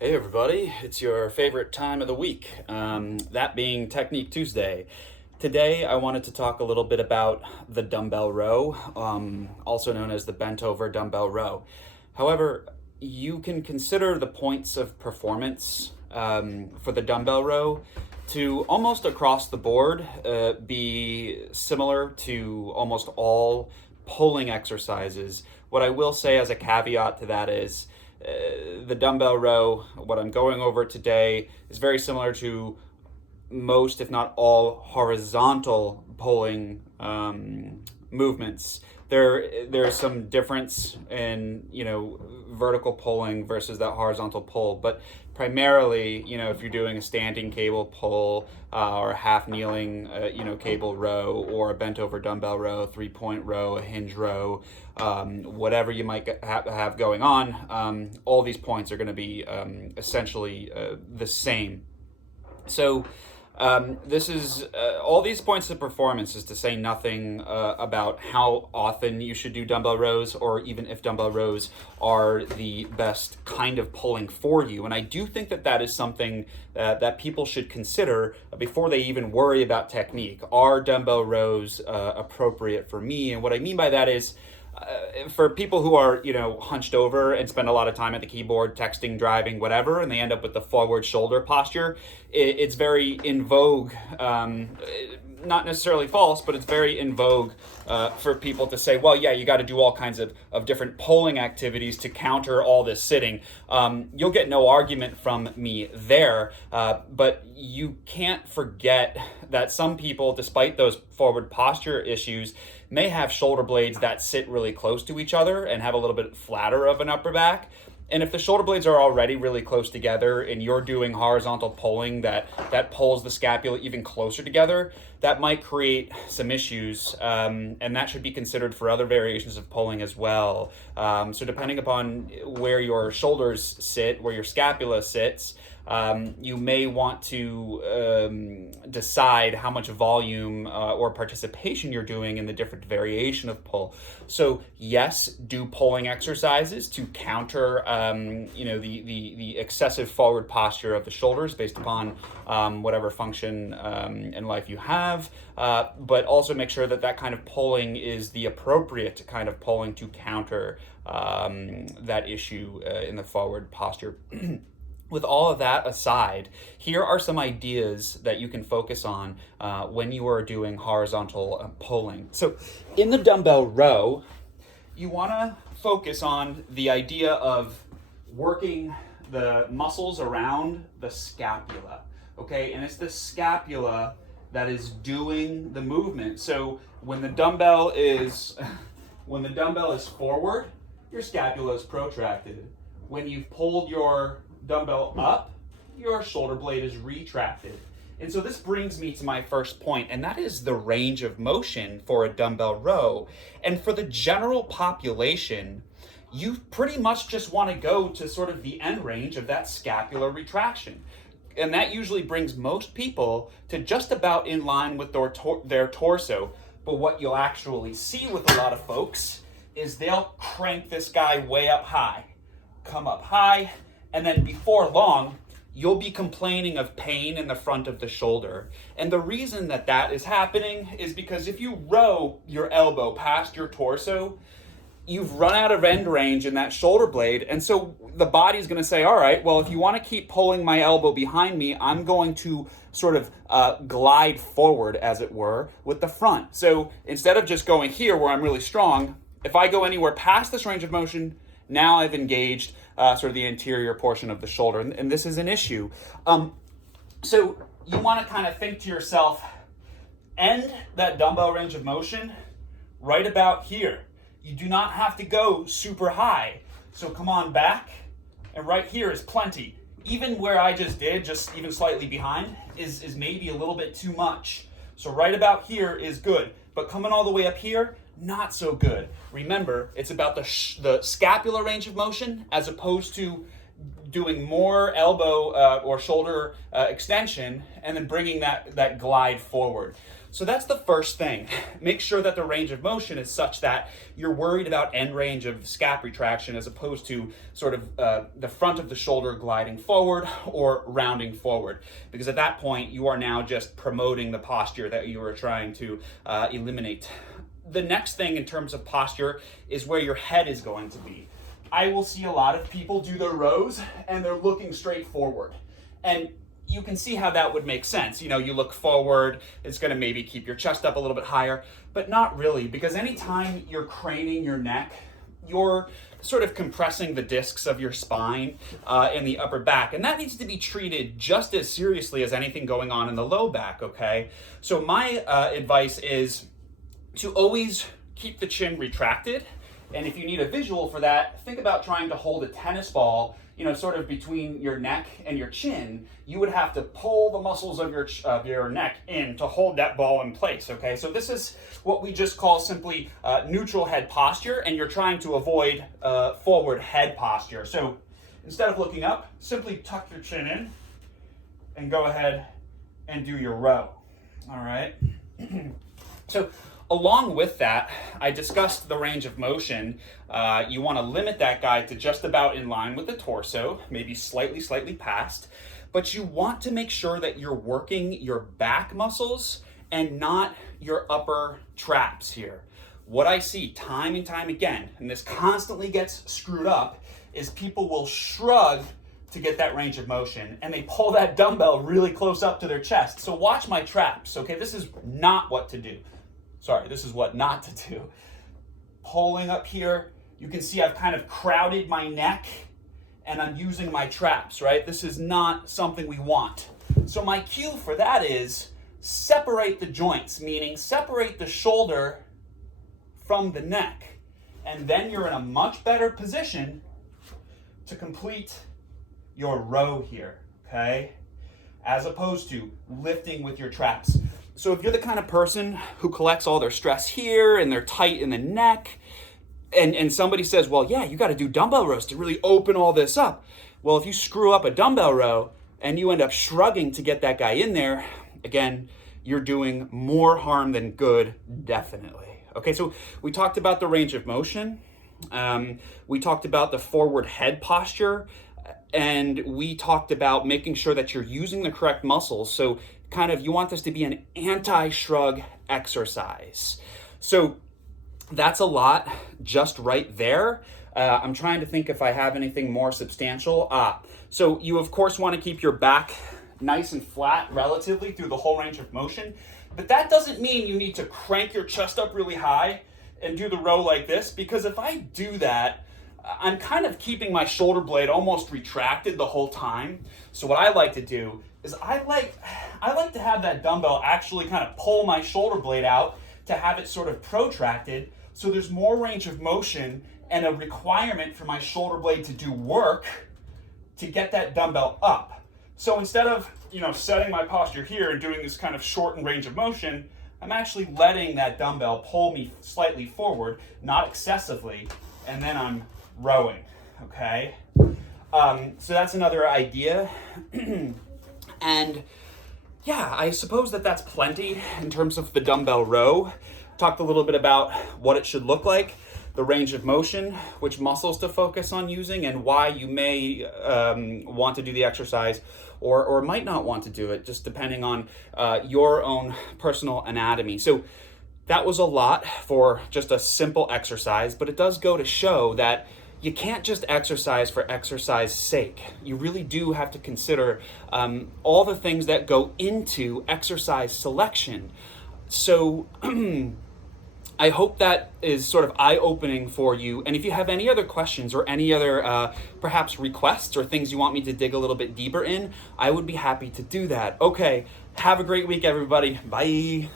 Hey everybody, it's your favorite time of the week, that being Technique Tuesday. Today I wanted to talk a little bit about the dumbbell row, also known as the bent over dumbbell row. However, you can consider the points of performance for the dumbbell row to almost across the board be similar to almost all pulling exercises. What I will say as a caveat to that is the dumbbell row, what I'm going over today, is very similar to most, if not all, horizontal pulling movements. There's some difference in vertical pulling versus that horizontal pull, but primarily, if you're doing a standing cable pull or a half kneeling cable row, or a bent over dumbbell row, 3-point row, a hinge row, whatever you might have going on, all these points are going to be essentially the same. So this is all these points of performance is to say nothing about how often you should do dumbbell rows, or even if dumbbell rows are the best kind of pulling for you. And I do think that that is something that people should consider before they even worry about technique. Are dumbbell rows appropriate for me? And what I mean by that is, for people who are, hunched over and spend a lot of time at the keyboard, texting, driving, whatever, and they end up with the forward shoulder posture, it's very in vogue, not necessarily false, but it's very in vogue for people to say, well, yeah, you got to do all kinds of different pulling activities to counter all this sitting. You'll get no argument from me there, but you can't forget that some people, despite those forward posture issues, may have shoulder blades that sit really close to each other and have a little bit flatter of an upper back. And if the shoulder blades are already really close together and you're doing horizontal pulling that pulls the scapula even closer together, that might create some issues, and that should be considered for other variations of pulling as well. So depending upon where your shoulders sit, where your scapula sits, you may want to decide how much volume or participation you're doing in the different variation of pull. So yes, do pulling exercises to counter the excessive forward posture of the shoulders based upon whatever function in life you have, but also make sure that kind of pulling is the appropriate kind of pulling to counter that issue in the forward posture. With all of that aside, here are some ideas that you can focus on when you are doing horizontal pulling. So in the dumbbell row, you want to focus on the idea of working the muscles around the scapula, okay? And it's the scapula that is doing the movement. So when the dumbbell is forward, your scapula is protracted. When you've pulled your dumbbell up, your shoulder blade is retracted. And so this brings me to my first point, and that is the range of motion for a dumbbell row. And for the general population, you pretty much just want to go to sort of the end range of that scapular retraction. And that usually brings most people to just about in line with their torso. But what you'll actually see with a lot of folks is they'll crank this guy way up high, come up high, and then before long, you'll be complaining of pain in the front of the shoulder. And the reason that is happening is because if you row your elbow past your torso, you've run out of end range in that shoulder blade. And so the body's going to say, all right, well, if you want to keep pulling my elbow behind me, I'm going to sort of glide forward, as it were, with the front. So instead of just going here where I'm really strong, if I go anywhere past this range of motion, now I've engaged sort of the anterior portion of the shoulder, and this is an issue. So you want to kind of think to yourself, end that dumbbell range of motion right about here. You do not have to go super high. So come on back, and right here is plenty. Even where I just did, just even slightly behind, is maybe a little bit too much. So right about here is good, but coming all the way up here, not so good. Remember, it's about the scapular range of motion as opposed to doing more elbow or shoulder extension and then bringing that glide forward. So that's the first thing. Make sure that the range of motion is such that you're worried about end range of scap retraction as opposed to sort of the front of the shoulder gliding forward or rounding forward. Because at that point, you are now just promoting the posture that you were trying to eliminate. The next thing in terms of posture is where your head is going to be. I will see a lot of people do their rows and they're looking straight forward. And you can see how that would make sense. You know, you look forward, it's gonna maybe keep your chest up a little bit higher, but not really, because anytime you're craning your neck, you're sort of compressing the discs of your spine in the upper back, and that needs to be treated just as seriously as anything going on in the low back, okay? So my advice is to always keep the chin retracted, and if you need a visual for that, think about trying to hold a tennis ball, you know, sort of between your neck and your chin. You would have to pull the muscles of your neck in to hold that ball in place, okay? So this is what we just call simply neutral head posture, and you're trying to avoid forward head posture. So instead of looking up, simply tuck your chin in and go ahead and do your row, all right? So along with that, I discussed the range of motion. You want to limit that guy to just about in line with the torso, maybe slightly past, but you want to make sure that you're working your back muscles and not your upper traps here. What I see time and time again, and this constantly gets screwed up, is people will shrug to get that range of motion, and they pull that dumbbell really close up to their chest. So watch my traps, okay? This is not what to do. Sorry, this is what not to do. Pulling up here, you can see I've kind of crowded my neck and I'm using my traps, right? This is not something we want. So my cue for that is separate the joints, meaning separate the shoulder from the neck. And then you're in a much better position to complete your row here, okay? As opposed to lifting with your traps. So if you're the kind of person who collects all their stress here and they're tight in the neck, and somebody says, well, yeah, you got to do dumbbell rows to really open all this up. Well, if you screw up a dumbbell row and you end up shrugging to get that guy in there, again, you're doing more harm than good, definitely. Okay, so we talked about the range of motion. We talked about the forward head posture. And we talked about making sure that you're using the correct muscles. So kind of you want this to be an anti-shrug exercise. So that's a lot just right there. I'm trying to think if I have anything more substantial. So you of course want to keep your back nice and flat relatively through the whole range of motion. But that doesn't mean you need to crank your chest up really high and do the row like this, because if I do that, I'm kind of keeping my shoulder blade almost retracted the whole time. So what I like to do is I like to have that dumbbell actually kind of pull my shoulder blade out to have it sort of protracted, so there's more range of motion and a requirement for my shoulder blade to do work to get that dumbbell up. So instead of, you know, setting my posture here and doing this kind of shortened range of motion, I'm actually letting that dumbbell pull me slightly forward, not excessively, and then I'm rowing, okay? So that's another idea. And yeah, I suppose that's plenty in terms of the dumbbell row. Talked a little bit about what it should look like, the range of motion, which muscles to focus on using, and why you may want to do the exercise or might not want to do it, just depending on your own personal anatomy. So that was a lot for just a simple exercise, but it does go to show that you can't just exercise for exercise's sake. You really do have to consider all the things that go into exercise selection. So I hope that is sort of eye-opening for you. And if you have any other questions or any other perhaps requests or things you want me to dig a little bit deeper in, I would be happy to do that. Okay, have a great week, everybody. Bye.